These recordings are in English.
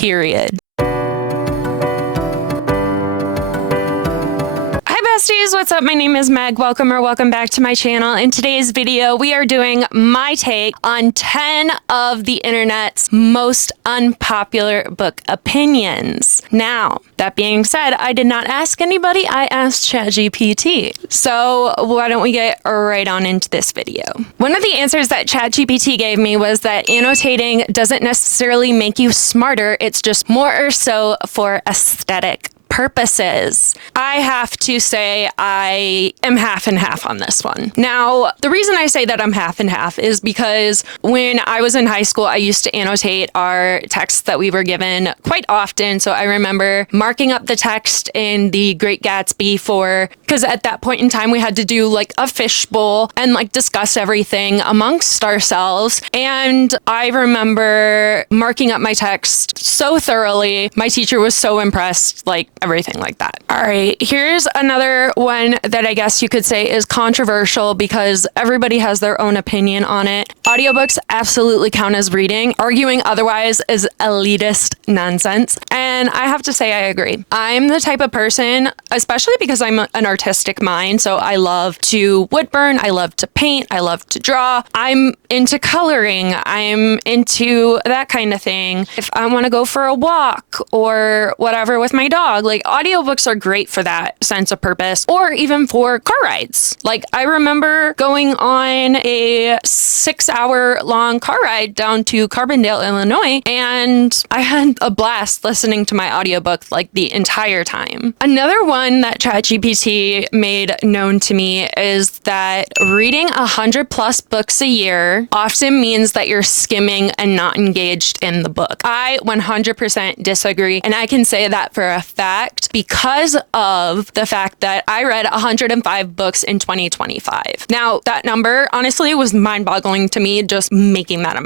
period. Besties, what's up? My name is Meg. Welcome back to my channel. In today's video, we are doing my take on 10 of the internet's most unpopular book opinions. Now, that being said, I did not ask anybody, I asked ChatGPT. So why don't we get right on into this video? One of the answers that ChatGPT gave me was that annotating doesn't necessarily make you smarter, it's just more or so for aesthetic purposes. I have to say I am half and half on this one. Now, the reason I say that I'm half and half is because when I was in high school, I used to annotate our texts that we were given quite often. So I remember marking up the text in The Great Gatsby because at that point in time, we had to do like a fishbowl and like discuss everything amongst ourselves. And I remember marking up my text so thoroughly. My teacher was so impressed, like everything like that. All right, here's another one that I guess you could say is controversial because everybody has their own opinion on it. Audiobooks absolutely count as reading. Arguing otherwise is elitist nonsense. And I have to say I agree. I'm the type of person, especially because I'm an artistic mind, so I love to wood burn, I love to paint, I love to draw. I'm into coloring, I'm into that kind of thing. If I want to go for a walk or whatever with my dog, like audiobooks are great for that sense of purpose, or even for car rides. Like I remember going on a 6-hour long car ride down to Carbondale, Illinois, and I had a blast listening to my audiobook like the entire time. Another one that ChatGPT made known to me is that reading 100+ books a year often means that you're skimming and not engaged in the book. I 100% disagree, and I can say that for a fact because of the fact that I read 105 books in 2025. Now, that number honestly was mind-boggling to me, just making that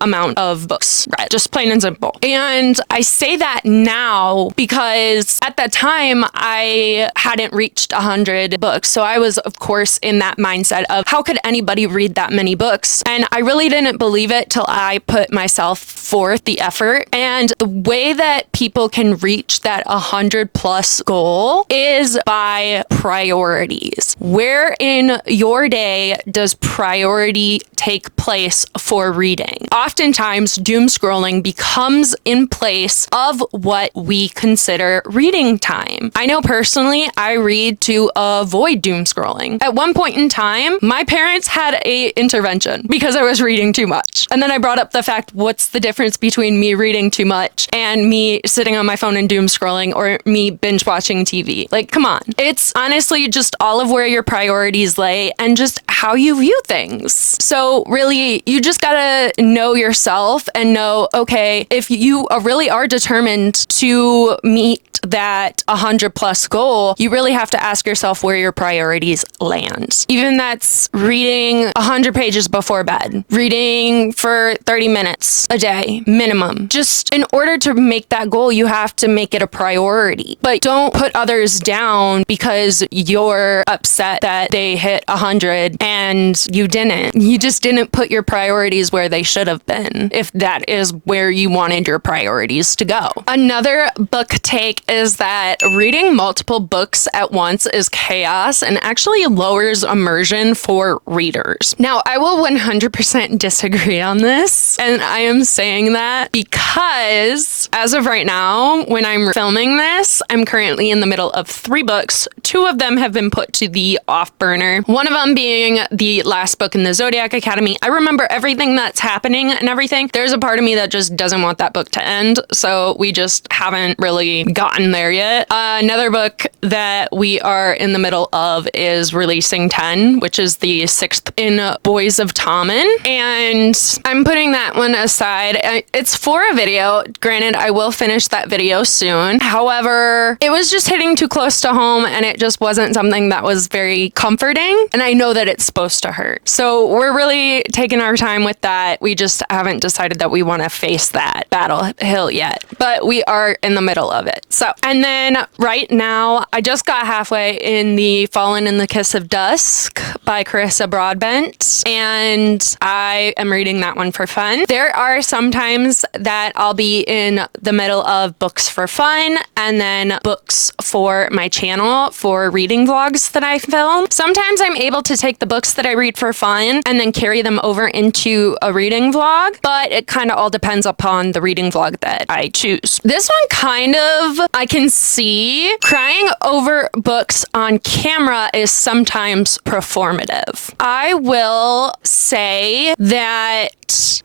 amount of books read, just plain and simple. And I say that now because at that time I hadn't reached 100 books. So I was, of course, in that mindset of how could anybody read that many books? And I really didn't believe it till I put myself forth the effort. And the way that people can reach that 100+ goal is by priorities. Where in your day does priority take place for reading? Oftentimes, doom scrolling becomes in place of what we consider reading time. I know personally, I read to avoid doom scrolling. At one point in time, my parents had an intervention because I was reading too much. And then I brought up the fact, what's the difference between me reading too much and me sitting on my phone and doom scrolling or me binge watching TV? Like, come on. It's honestly just all of where your priorities lay and just how you view things. So really, you just gotta know yourself and know, okay, if you really are determined to meet that 100+ goal, you really have to ask yourself where your priorities land. Even that's reading 100 pages before bed, reading for 30 minutes a day, minimum. Just in order to make that goal, you have to make it a priority. But don't put others down because you're upset that they hit 100 and you didn't. You just didn't put your priorities where they should have been, if that is where you wanted your priorities to go. Another book take is that reading multiple books at once is chaos and actually lowers immersion for readers. Now, I will 100% disagree on this, and I am saying that because as of right now, when I'm filming this, I'm currently in the middle of 3 books. 2 of them have been put to the off burner. One of them being the last book in the Zodiac Academy. I remember everything that's happening and everything. There's a part of me that just doesn't want that book to end, so we just haven't really gotten there yet. Another book that we are in the middle of is Releasing 10, which is the 6th in Boys of Tommen, and I'm putting that one aside. It's for a video. Granted, I will finish that video soon. However, it was just hitting too close to home and it just wasn't something that was very comforting, and I know that it's supposed to hurt. So we're really taking our time with that. We just haven't decided that we want to face that battle hill yet, but we are in the middle of it. So So, and then right now, I just got halfway in the Fallen in the Kiss of Dusk by Carissa Broadbent, and I am reading that one for fun. There are some times that I'll be in the middle of books for fun and then books for my channel for reading vlogs that I film. Sometimes I'm able to take the books that I read for fun and then carry them over into a reading vlog, but it kind of all depends upon the reading vlog that I choose. This one kind of, I can see crying over books on camera is sometimes performative. I will say that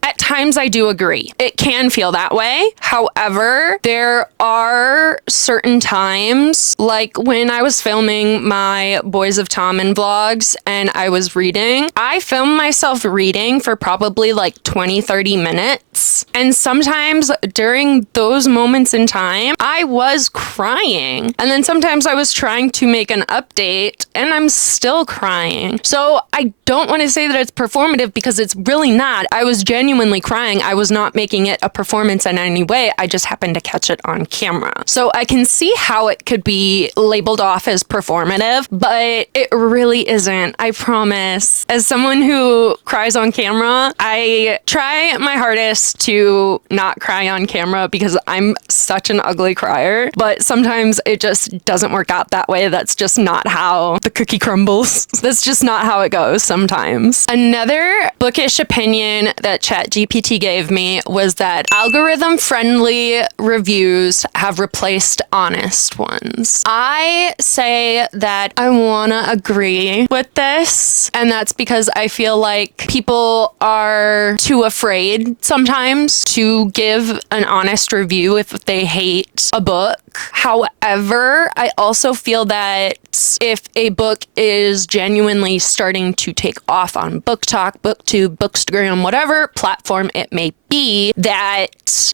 at times I do agree. It can feel that way. However, there are certain times, like when I was filming my Boys of Tommen vlogs and I was reading, I filmed myself reading for probably like 20-30 minutes. And sometimes during those moments in time, I was crying. And then sometimes I was trying to make an update and I'm still crying. So I don't want to say that it's performative because it's really not. I was genuinely crying. I was not making it a performance in any way. I just happened to catch it on camera. So I can see how it could be labeled off as performative, but it really isn't. I promise. As someone who cries on camera, I try my hardest to not cry on camera because I'm such an ugly crier, but sometimes it just doesn't work out that way. That's just not how the cookie crumbles. That's just not how it goes sometimes. Another bookish opinion that ChatGPT gave me was that algorithm-friendly reviews have replaced honest ones. I say that I want to agree with this, and that's because I feel like people are too afraid sometimes to give an honest review if they hate a book. However, I also feel that if a book is genuinely starting to take off on BookTok, BookTube, Bookstagram, whatever platform it may be, that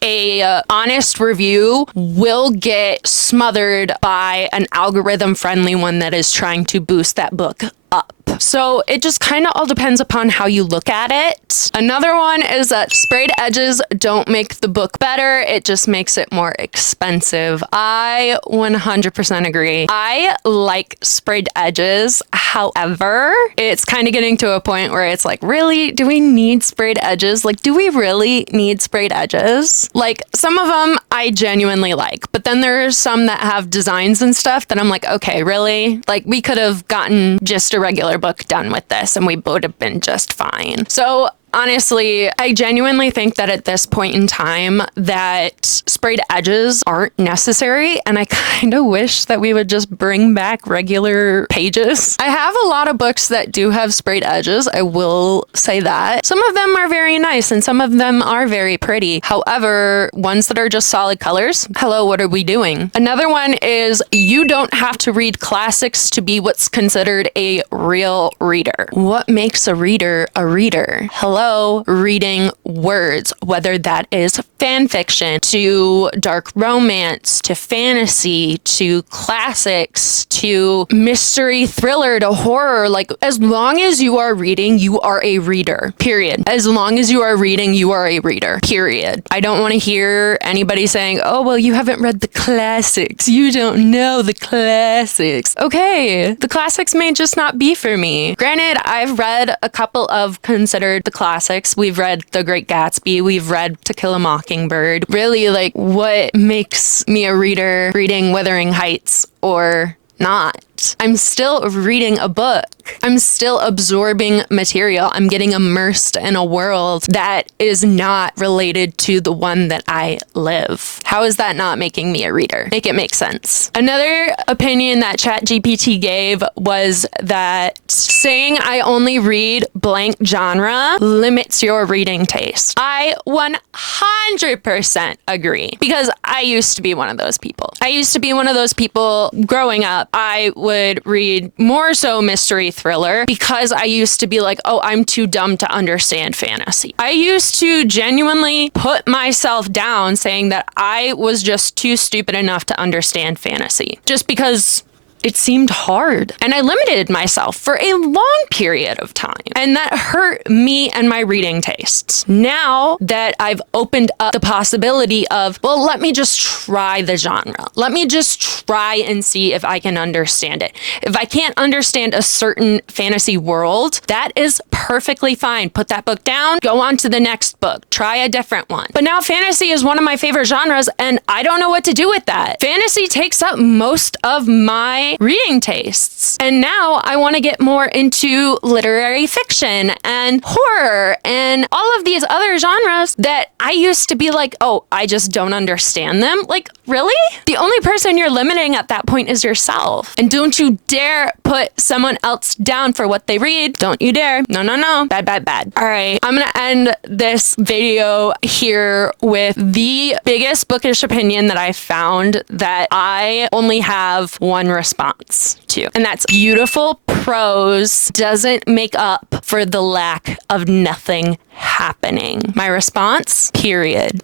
a honest review will get smothered by an algorithm-friendly one that is trying to boost that book up. So it just kind of all depends upon how you look at it. Another one is that sprayed edges don't make the book better. It just makes it more expensive. I 100% agree. I like sprayed edges. However, it's kind of getting to a point where it's like, really? Do we need sprayed edges? Like, do we really need sprayed edges? Like, some of them I genuinely like, but then there's some that have designs and stuff that I'm like, okay, really? Like, we could have gotten just a regular book done with this and we would have been just fine. So honestly, I genuinely think that at this point in time that sprayed edges aren't necessary, and I kind of wish that we would just bring back regular pages. I have a lot of books that do have sprayed edges, I will say that. Some of them are very nice and some of them are very pretty. However, ones that are just solid colors, hello, what are we doing? Another one is you don't have to read classics to be what's considered a real reader. What makes a reader a reader? Hello, reading words, whether that is fan fiction to dark romance to fantasy to classics to mystery thriller to horror. Like, as long as you are reading, you are a reader, period. As long as you are reading, you are a reader, period. I don't want to hear anybody saying, oh, well, you haven't read the classics. You don't know the classics. Okay, the classics may just not be for me. Granted, I've read a couple of considered the classics. We've read The Great Gatsby. We've read To Kill a Mockingbird. Really, like, what makes me a reader reading Wuthering Heights or not? I'm still reading a book. I'm still absorbing material. I'm getting immersed in a world that is not related to the one that I live. How is that not making me a reader? Make it make sense. Another opinion that ChatGPT gave was that saying I only read blank genre limits your reading taste. I 100% agree because I used to be one of those people. I used to be one of those people growing up. I would read more so mystery thriller because I used to be like, oh, I'm too dumb to understand fantasy. I used to genuinely put myself down saying that I was just too stupid enough to understand fantasy just because it seemed hard. And I limited myself for a long period of time. And that hurt me and my reading tastes. Now that I've opened up the possibility of, well, let me just try the genre. Let me just try and see if I can understand it. If I can't understand a certain fantasy world, that is perfectly fine. Put that book down, go on to the next book, try a different one. But now fantasy is one of my favorite genres, and I don't know what to do with that. Fantasy takes up most of my reading tastes. And now I want to get more into literary fiction and horror and all of these other genres that I used to be like, oh, I just don't understand them. Like, really? The only person you're limiting at that point is yourself. And don't you dare put someone else down for what they read. Don't you dare. No, no, no. Bad, bad, bad. All right. I'm going to end this video here with the biggest bookish opinion that I found that I only have one response to. And that's beautiful prose doesn't make up for the lack of nothing happening. My response, period.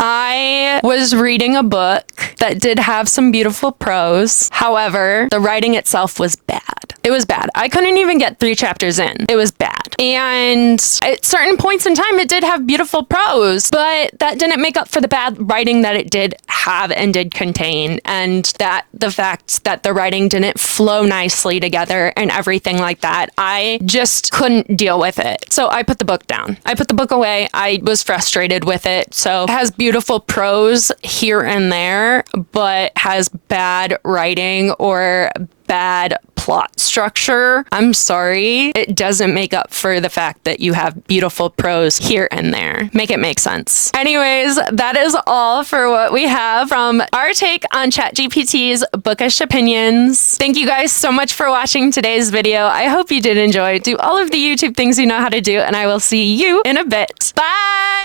I was reading a book that did have some beautiful prose. However, the writing itself was bad. It was bad. I couldn't even get 3 chapters in. It was bad. And at certain points in time, it did have beautiful prose, but that didn't make up for the bad writing that it did have and did contain. And that the fact that the writing didn't flow nicely together and everything like that, I just couldn't deal with it. So I put the book down. I put the book away. I was frustrated with it. So it has beautiful prose here and there, but has bad writing or bad plot structure. I'm sorry. It doesn't make up for the fact that you have beautiful prose here and there. Make it make sense. Anyways, that is all for what we have from our take on ChatGPT's bookish opinions. Thank you guys so much for watching today's video. I hope you did enjoy. Do all of the YouTube things you know how to do, and I will see you in a bit. Bye!